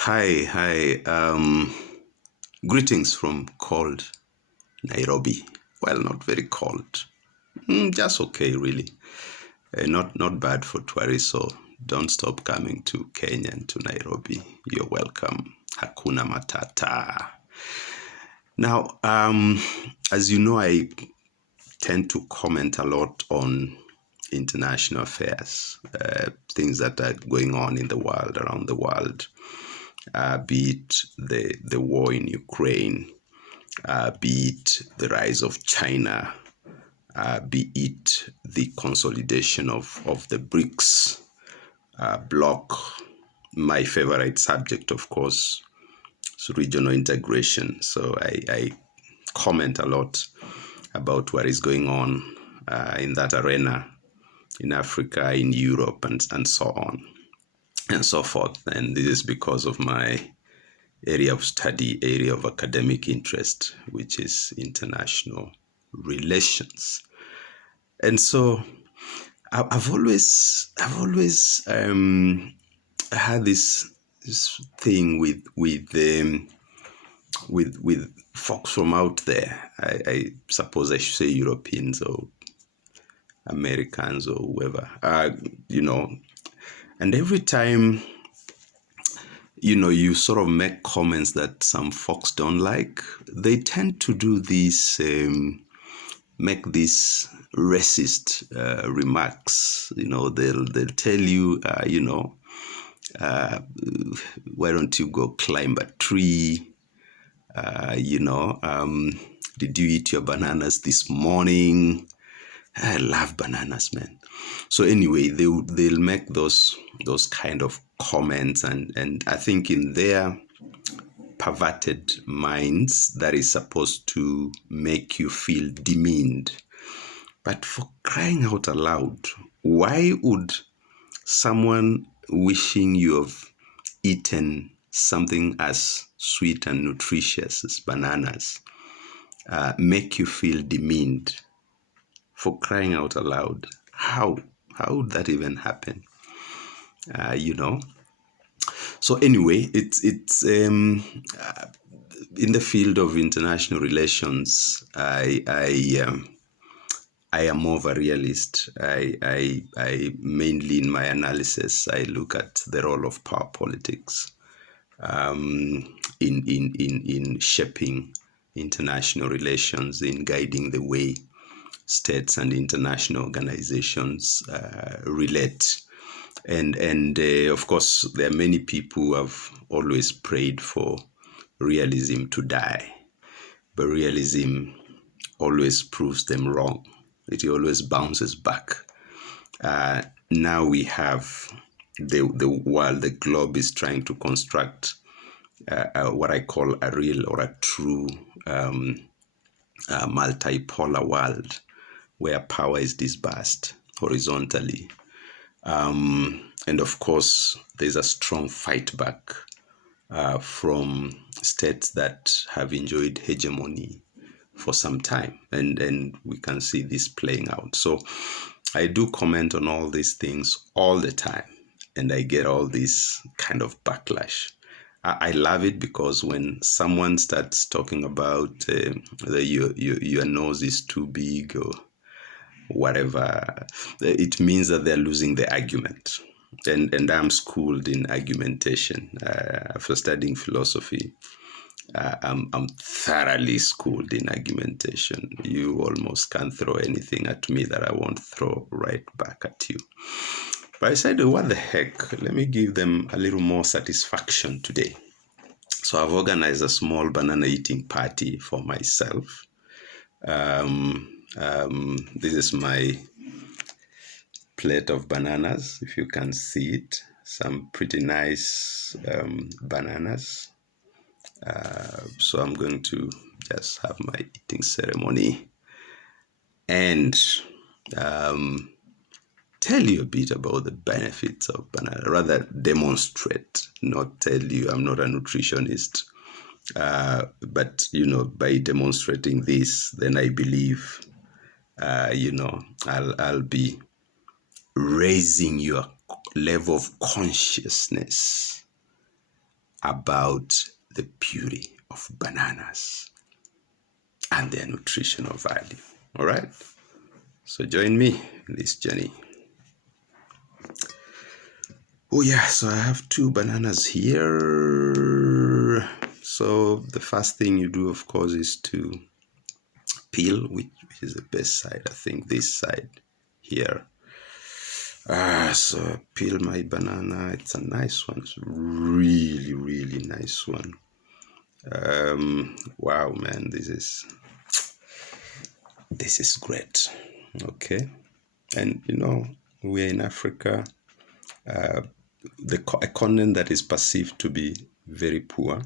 Hi. Greetings from cold Nairobi. Well, not very cold. Just okay, really. Not bad for tourists, so don't stop coming to Kenya and to Nairobi. You're welcome. Hakuna Matata. Now, as you know, I tend to comment a lot on international affairs, things that are going on in the world, around the world, be it the war in Ukraine, be it the rise of China, be it the consolidation of the BRICS bloc. My favorite subject, of course, is regional integration. So I comment a lot about what is going on in that arena in Africa, in Europe, and so on and so forth. And this is because of my area of study, area of academic interest, which is international relations. And so I've always had this thing with folks from out there. I suppose I should say Europeans or Americans or whoever. And every time you sort of make comments that some folks don't like, they tend to do this, make these racist remarks. They'll tell you, why don't you go climb a tree? Did you eat your bananas this morning? I love bananas, man. So anyway, they'll make those kind of comments, and I think in their perverted minds that is supposed to make you feel demeaned. But for crying out aloud, why would someone wishing you have eaten something as sweet and nutritious as bananas make you feel demeaned? For crying out aloud, how would that even happen? So anyway, it's in the field of international relations. I am more of a realist. I mainly in my analysis I look at the role of power politics in shaping international relations, in guiding the way states and international organizations relate. And of course, there are many people who have always prayed for realism to die, but realism always proves them wrong. It always bounces back. Now we have the world, the globe is trying to construct what I call a real or a true multipolar world where power is dispersed horizontally. And of course, there's a strong fight back from states that have enjoyed hegemony for some time. And we can see this playing out. So I do comment on all these things all the time, and I get all this kind of backlash. I love it because when someone starts talking about your nose is too big or whatever, it means that they're losing the argument. And I'm schooled in argumentation. After studying philosophy, I'm thoroughly schooled in argumentation. You almost can't throw anything at me that I won't throw right back at you. But I said, what the heck? Let me give them a little more satisfaction today. So I've organized a small banana eating party for myself. This is my plate of bananas, if you can see it. Some pretty nice bananas. So I'm going to just have my eating ceremony and tell you a bit about the benefits of banana, rather demonstrate, not tell you. I'm not a nutritionist, but by demonstrating this, then I believe I'll be raising your level of consciousness about the beauty of bananas and their nutritional value. All right? So join me in this journey. Oh yeah, so I have 2 bananas here. So the first thing you do, of course, is to peel, which is the best side. I think this side here. So peel my banana. It's a nice one. It's really, really nice one. Wow, man, this is great. Okay, and we're in Africa, a continent that is perceived to be very poor.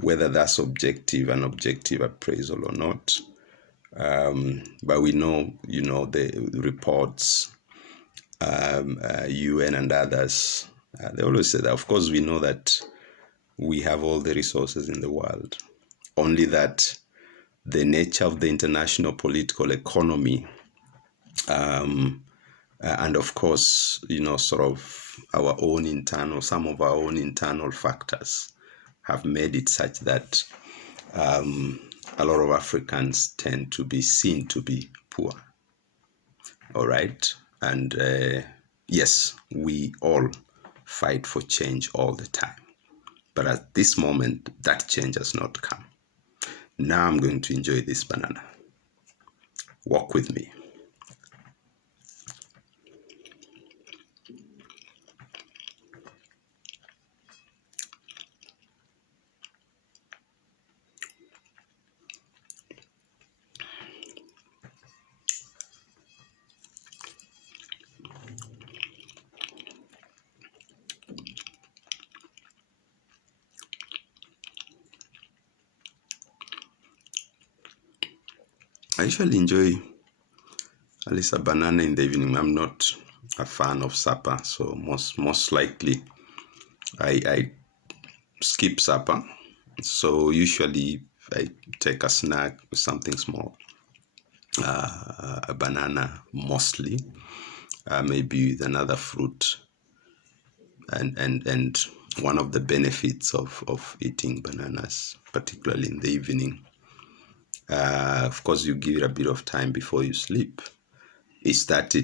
Whether that's an objective appraisal or not. But we know, the reports, UN and others, they always say that. Of course, we know that we have all the resources in the world, only that the nature of the international political economy, and of course, sort of some of our own internal factors have made it such that a lot of Africans tend to be seen to be poor. All right. And yes, we all fight for change all the time. But at this moment, that change has not come. Now I'm going to enjoy this banana. Walk with me. I usually enjoy at least a banana in the evening. I'm not a fan of supper, so most likely I skip supper. So usually I take a snack with something small, a banana mostly, maybe with another fruit. And one of the benefits of eating bananas, particularly in the evening, of course you give it a bit of time before you sleep, is that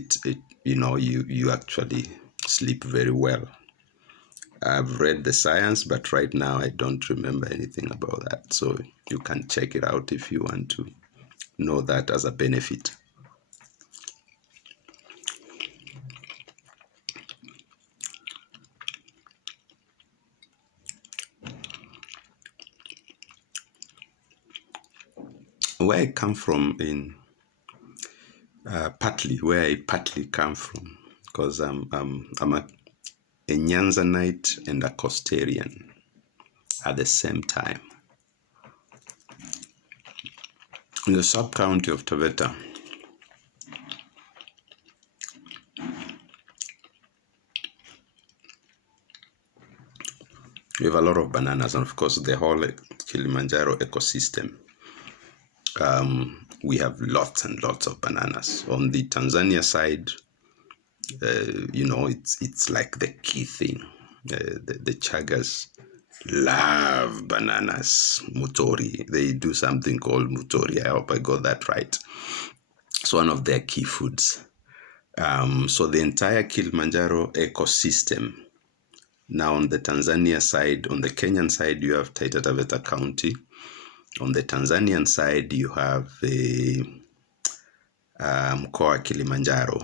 you actually sleep very well. I've read the science, but right now I don't remember anything about that. So you can check it out if you want to know that as a benefit. Where I come from where I partly come from, because I'm a Nyanzanite and a Costarian at the same time. In the sub-county of Taveta, we have a lot of bananas, and of course the whole Kilimanjaro ecosystem. We have lots and lots of bananas. On the Tanzania side, it's like the key thing. The Chagas love bananas, mutori. They do something called mutori. I hope I got that right. It's one of their key foods. So the entire Kilimanjaro ecosystem. Now on the Tanzania side, on the Kenyan side, you have Taita Taveta County. On the Tanzanian side, you have Mkoa Kilimanjaro.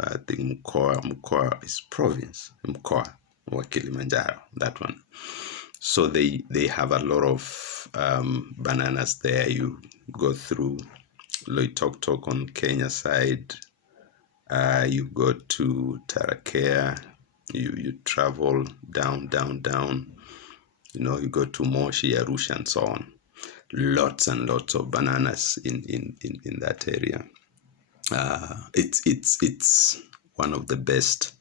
I think Mkoa is province. Mkoa or Kilimanjaro, that one. So they have a lot of bananas there. You go through Loitoktok on Kenya side. You go to Tarakea. You travel down. You go to Moshi, Arusha, and so on. Lots and lots of bananas in that area. It's one of the best,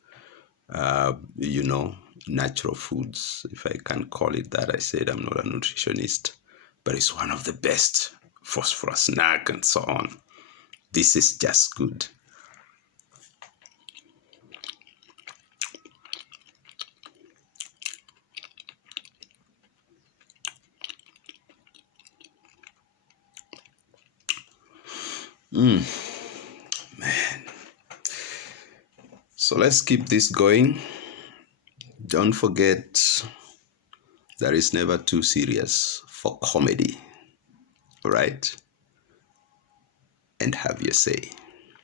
natural foods, if I can call it that. I said I'm not a nutritionist, but it's one of the best for a snack and so on. This is just good. Man. So let's keep this going. Don't forget, that is never too serious for comedy. All right? And have your say.